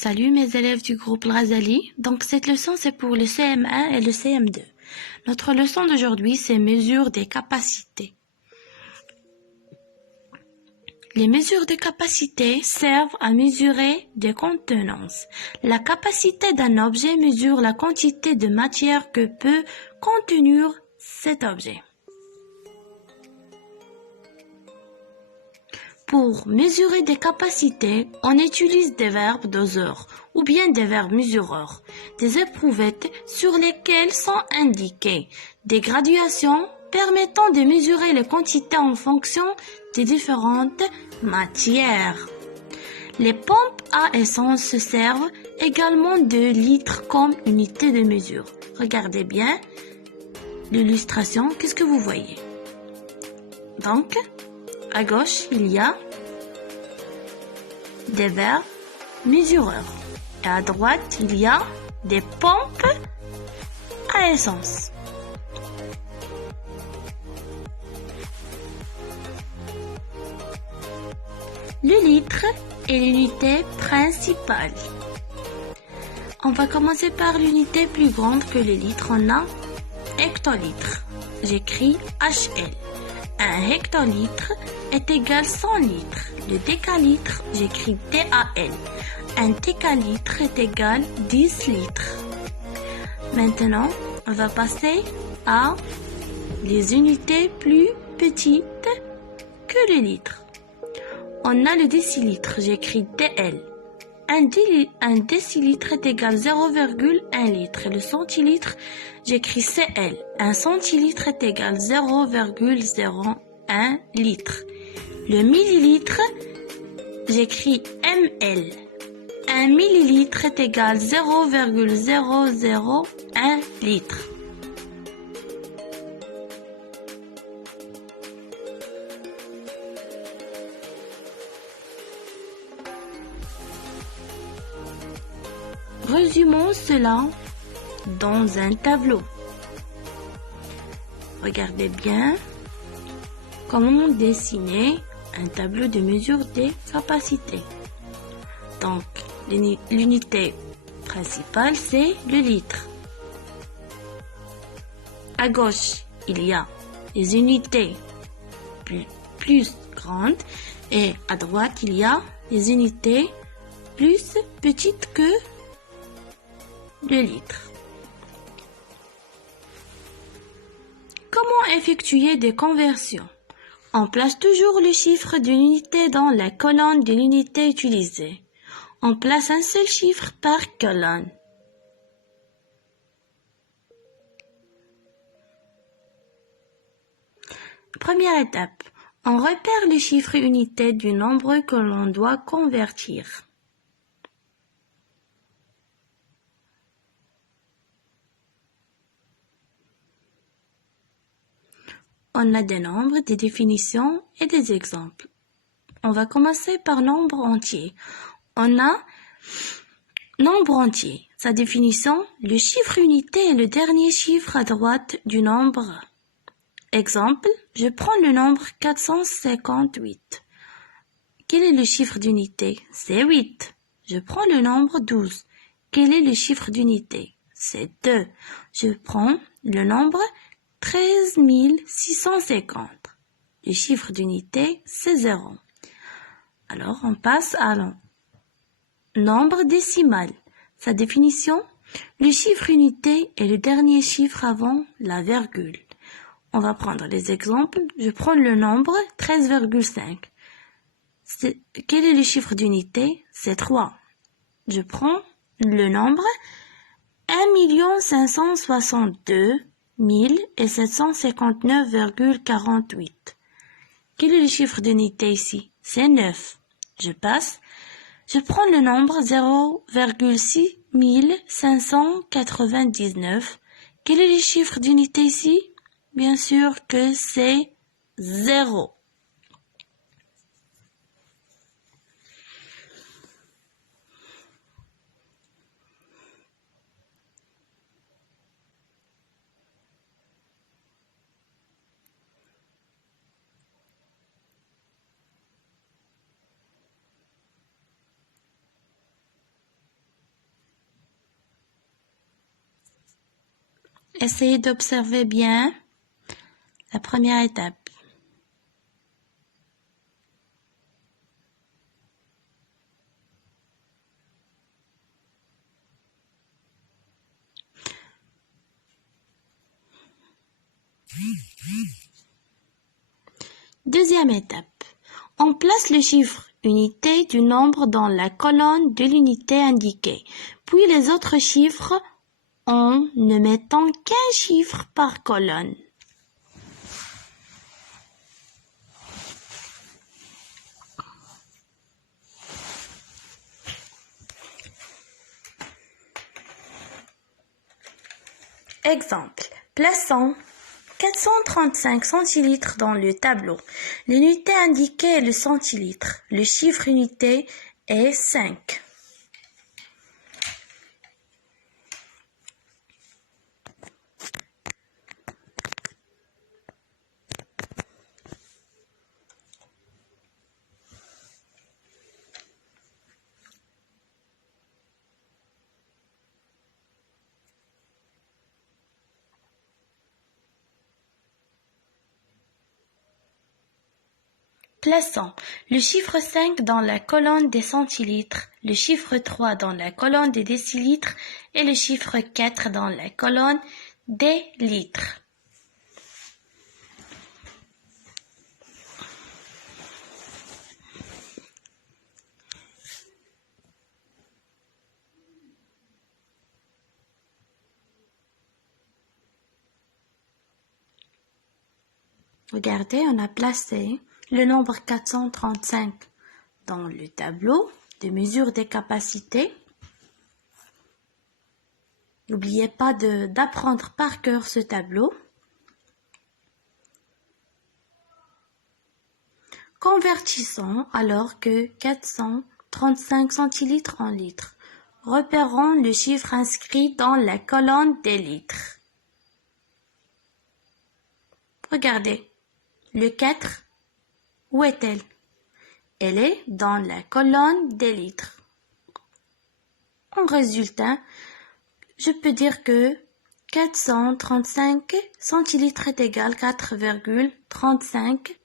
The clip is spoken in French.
Salut mes élèves du groupe Razali. Donc cette leçon c'est pour le CM1 et le CM2. Notre leçon d'aujourd'hui c'est mesure des capacités. Les mesures de capacité servent à mesurer des contenances. La capacité d'un objet mesure la quantité de matière que peut contenir cet objet. Pour mesurer des capacités, on utilise des verbes doseurs ou bien des verbes mesureurs, des éprouvettes sur lesquelles sont indiquées des graduations permettant de mesurer les quantités en fonction des différentes matières. Les pompes à essence se servent également de litres comme unité de mesure. Regardez bien l'illustration, qu'est-ce que vous voyez? Donc, à gauche, il y a des verbes mesureurs. Et à droite, il y a des pompes à essence. Le litre est l'unité principale. On va commencer par l'unité plus grande que le litre. On a hectolitre. J'écris HL. Un hectolitre est égal 100 litres. Le décalitre, j'écris DAL. Un décalitre est égal 10 litres. Maintenant, on va passer à les unités plus petites que le litre. On a le décilitre, j'écris DL. Un décilitre est égal 0,1 litre. Et le centilitre, j'écris CL. Un centilitre est égal 0,01 litre. Le millilitre, j'écris ML. Un millilitre est égal 0,001 litre. Résumons cela dans un tableau. Regardez bien comment dessiner un tableau de mesure des capacités. Donc, l'unité principale, c'est le litre. À gauche, il y a les unités plus grandes et à droite, il y a les unités plus petites que le litre. Comment effectuer des conversions? On place toujours le chiffre d'une unité dans la colonne de l'unité utilisée. On place un seul chiffre par colonne. Première étape, on repère le chiffre unité du nombre que l'on doit convertir. On a des nombres, des définitions et des exemples. On va commencer par nombre entier. On a nombre entier. Sa définition, le chiffre unité est le dernier chiffre à droite du nombre. Exemple, je prends le nombre 458. Quel est le chiffre d'unité? C'est 8. Je prends le nombre 12. Quel est le chiffre d'unité? C'est 2. Je prends le nombre 13 650. Le chiffre d'unité, c'est 0. Alors, on passe à nombre décimal. Sa définition, le chiffre unité est le dernier chiffre avant la virgule. On va prendre les exemples. Je prends le nombre 13,5. Quel est le chiffre d'unité? C'est 3. Je prends le nombre 1 562 759,48. Quel est le chiffre d'unité ici? C'est 9. Je passe. Je prends le nombre 0,6 599. Quel est le chiffre d'unité ici? Bien sûr que c'est 0. Essayez d'observer bien la première étape. Deuxième étape. On place le chiffre unité du nombre dans la colonne de l'unité indiquée, puis les autres chiffres en ne mettant qu'un chiffre par colonne. Exemple. Plaçons 435 centilitres dans le tableau. L'unité indiquée est le centilitre. Le chiffre unité est 5. Plaçons le chiffre 5 dans la colonne des centilitres, le chiffre 3 dans la colonne des décilitres et le chiffre 4 dans la colonne des litres. Regardez, on a placé le nombre 435 dans le tableau de mesure des capacités. N'oubliez pas d'apprendre par cœur ce tableau. Convertissons alors que 435 centilitres en litres. Repérons le chiffre inscrit dans la colonne des litres. Regardez, le 4, où est-elle? Elle est dans la colonne des litres. En résultat, je peux dire que 435 centilitres est égal à 4,35